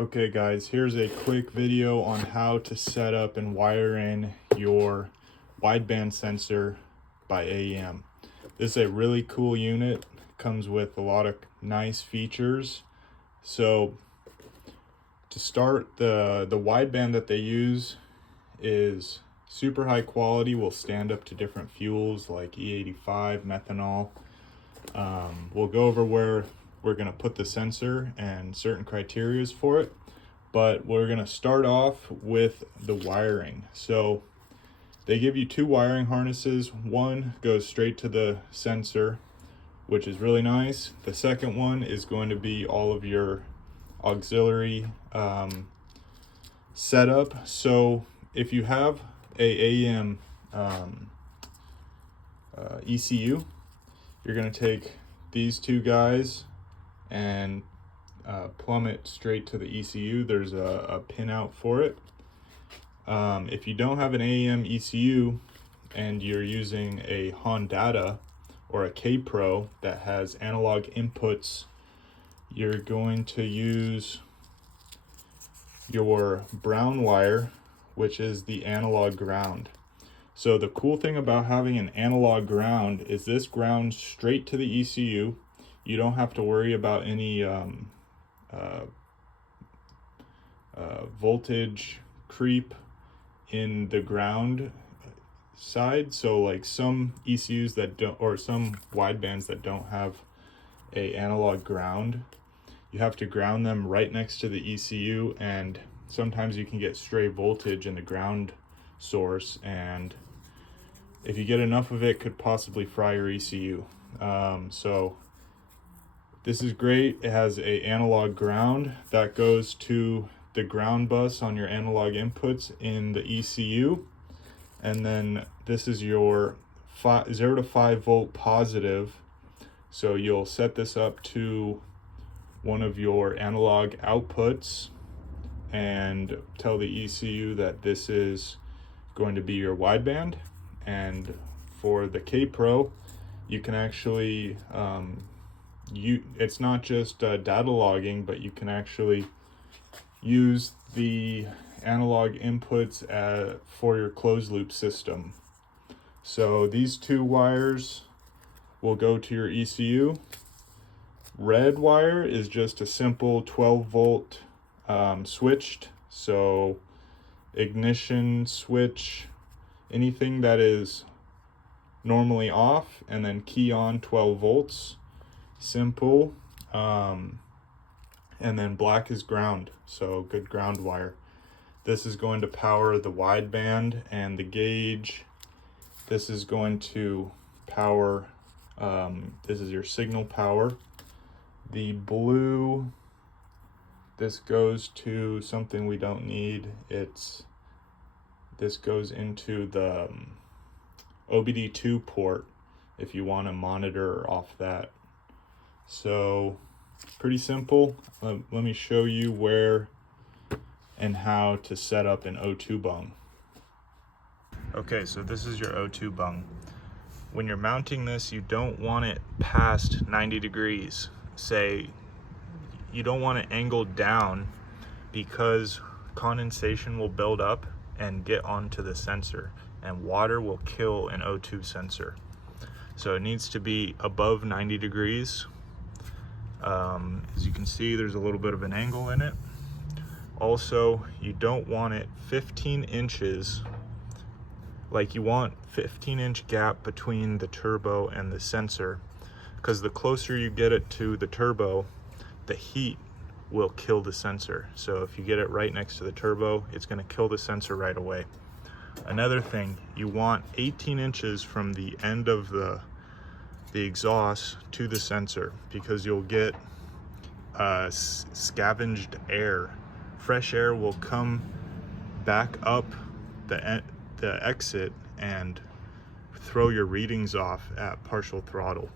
Okay guys, here's a quick video on how to set up and wire in your wideband sensor by AEM. This is a really cool unit, comes with a lot of nice features. So to start, the wideband that they use is super high quality, will stand up to different fuels like E85, methanol. We'll go over where we're going to put the sensor and certain criteria for it, but we're going to start off with the wiring. So they give you two wiring harnesses. One goes straight to the sensor, which is really nice. The second one is going to be all of your auxiliary setup. So if you have a AEM ECU, you're going to take these two guys and plumb it straight to the ECU. There's a pin out for it. If you don't have an AEM ECU and you're using a Honda or a K-Pro that has analog inputs, you're going to use your brown wire, which is the analog ground. So the cool thing about having an analog ground is this grounds straight to the ECU. You don't have to worry about any voltage creep in the ground side. So like some ECUs that don't, or some widebands that don't have a analog ground, you have to ground them right next to the ECU, and sometimes you can get stray voltage in the ground source, and if you get enough of it, could possibly fry your ECU. So this is great. It has a analog ground that goes to the ground bus on your analog inputs in the ECU, and then this is your 0 to 5 volt positive. So you'll set this up to one of your analog outputs and tell the ECU that this is going to be your wideband. And for the K-Pro, you can actually it's not just data logging, but you can actually use the analog inputs for your closed loop system. So these two wires will go to your ECU. Red wire is just a simple 12 volt switched, so ignition switch, anything that is normally off, and then key on 12 volts, simple. And then black is ground, so good ground wire. This is going to power the wideband and the gauge. This is going to power, this is your signal power. The blue, this goes to something we don't need. This goes into the OBD2 port if you want to monitor off that. So pretty simple. Let me show you where and how to set up an O2 bung. Okay, so this is your O2 bung. When you're mounting this, you don't want it past 90 degrees. Say you don't want it angled down, because condensation will build up and get onto the sensor, and water will kill an O2 sensor. So it needs to be above 90 degrees. As you can see, there's a little bit of an angle in it. Also, you don't want it 15 inches, like you want 15-inch gap between the turbo and the sensor, because the closer you get it to the turbo, the heat will kill the sensor. So if you get it right next to the turbo, it's going to kill the sensor right away. Another thing, you want 18 inches from the end of the exhaust to the sensor, because you'll get scavenged air. Fresh air will come back up the exit and throw your readings off at partial throttle.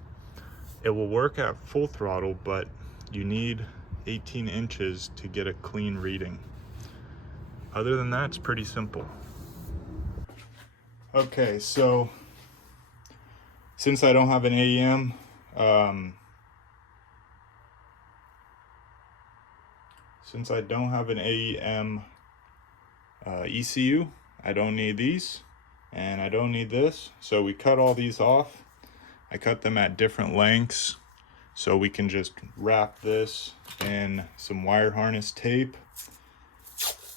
It will work at full throttle, but you need 18 inches to get a clean reading. Other than that, it's pretty simple. Okay, so since I don't have an AEM, since I don't have an AEM ECU, I don't need these, and I don't need this. So we cut all these off. I cut them at different lengths so we can just wrap this in some wire harness tape,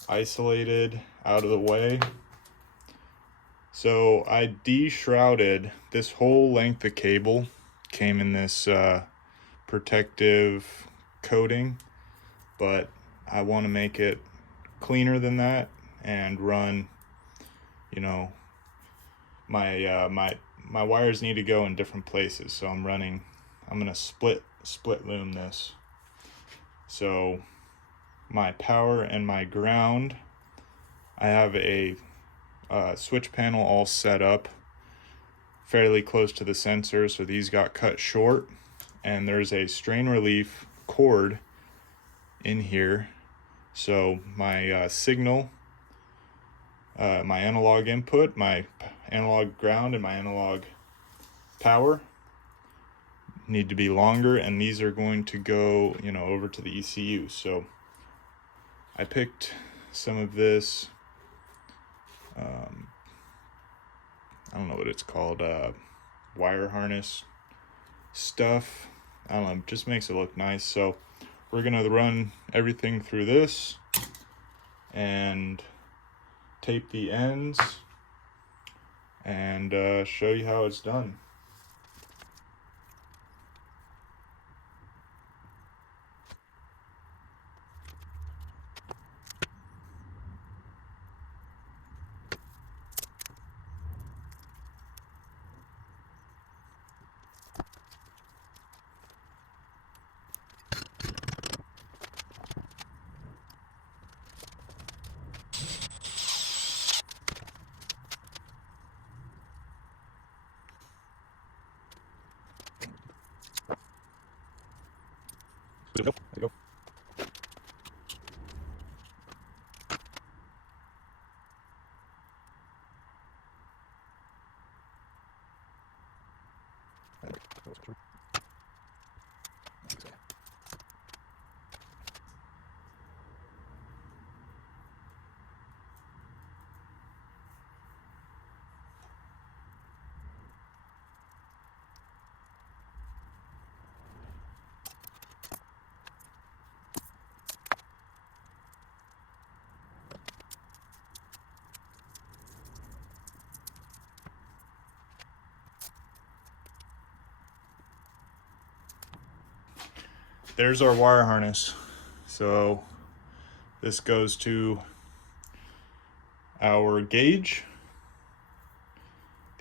isolated, out of the way. So I de-shrouded this whole length of cable, came in this protective coating, but I want to make it cleaner than that and run, you know, my wires need to go in different places, so I'm gonna split loom this. So my power and my ground, I have a switch panel all set up fairly close to the sensor, so these got cut short, and there's a strain relief cord in here. So my signal, my analog input, my analog ground, and my analog power need to be longer, and these are going to go, you know, over to the ECU. So I picked some of this, I don't know what it's called, wire harness stuff. I don't know, it just makes it look nice. So we're gonna run everything through this and tape the ends and show you how it's done. There you go. There's our wire harness. So this goes to our gauge.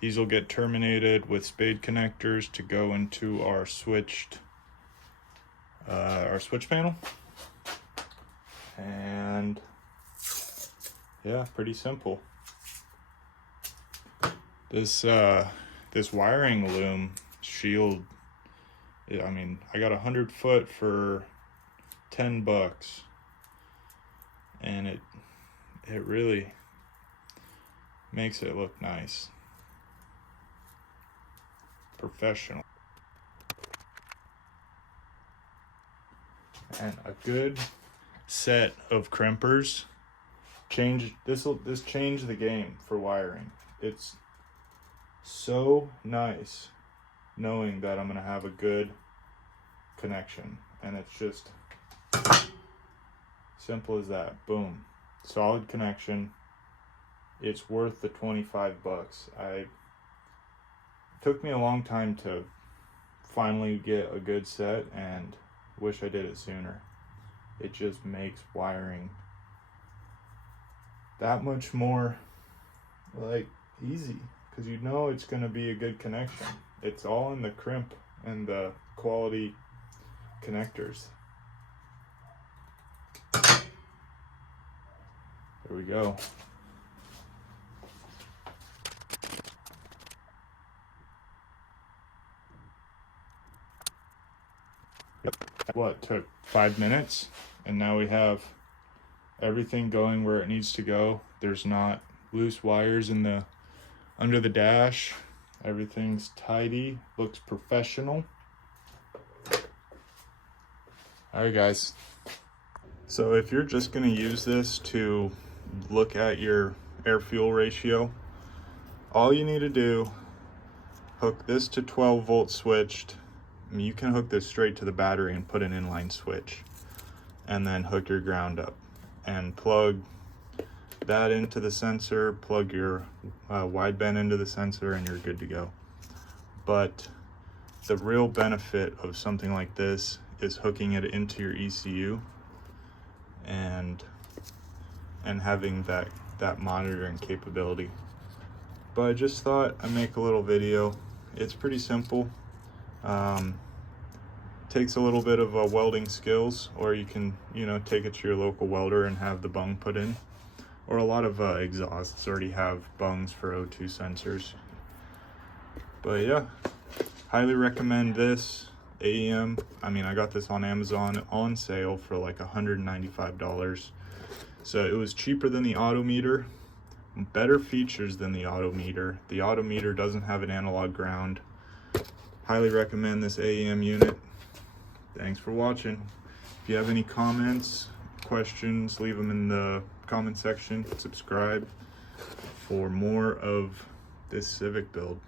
These will get terminated with spade connectors to go into our switch panel. And yeah, pretty simple. This wiring loom shield, I mean, I got 100 foot for $10, and it really makes it look nice, professional, and a good set of crimpers. This change the game for wiring. It's so nice knowing that I'm gonna have a good connection, and it's just simple as that. Boom, solid connection. It's worth the $25. It took me a long time to finally get a good set, and wish I did it sooner. It just makes wiring that much more like easy, because you know it's going to be a good connection. It's all in the crimp and the quality connectors. There we go. What, took 5 minutes, and now we have everything going where it needs to go. There's not loose wires in the under the dash. Everything's tidy, looks professional. All right, guys. So if you're just going to use this to look at your air fuel ratio, all you need to do, hook this to 12 volt switched. I mean, you can hook this straight to the battery and put an inline switch, and then hook your ground up and plug that into the sensor, plug your wideband into the sensor, and you're good to go. But the real benefit of something like this is hooking it into your ECU and having that monitoring capability. But I just thought I'd make a little video. It's pretty simple. Takes a little bit of welding skills, or you can, take it to your local welder and have the bung put in. Or a lot of exhausts already have bungs for O2 sensors. But yeah, highly recommend this AEM. I mean, I got this on Amazon on sale for like $195. So it was cheaper than the Autometer, better features than the Autometer. The Autometer doesn't have an analog ground. Highly recommend this AEM unit. Thanks for watching. If you have any comments, questions, leave them in the comment section. Subscribe for more of this Civic build.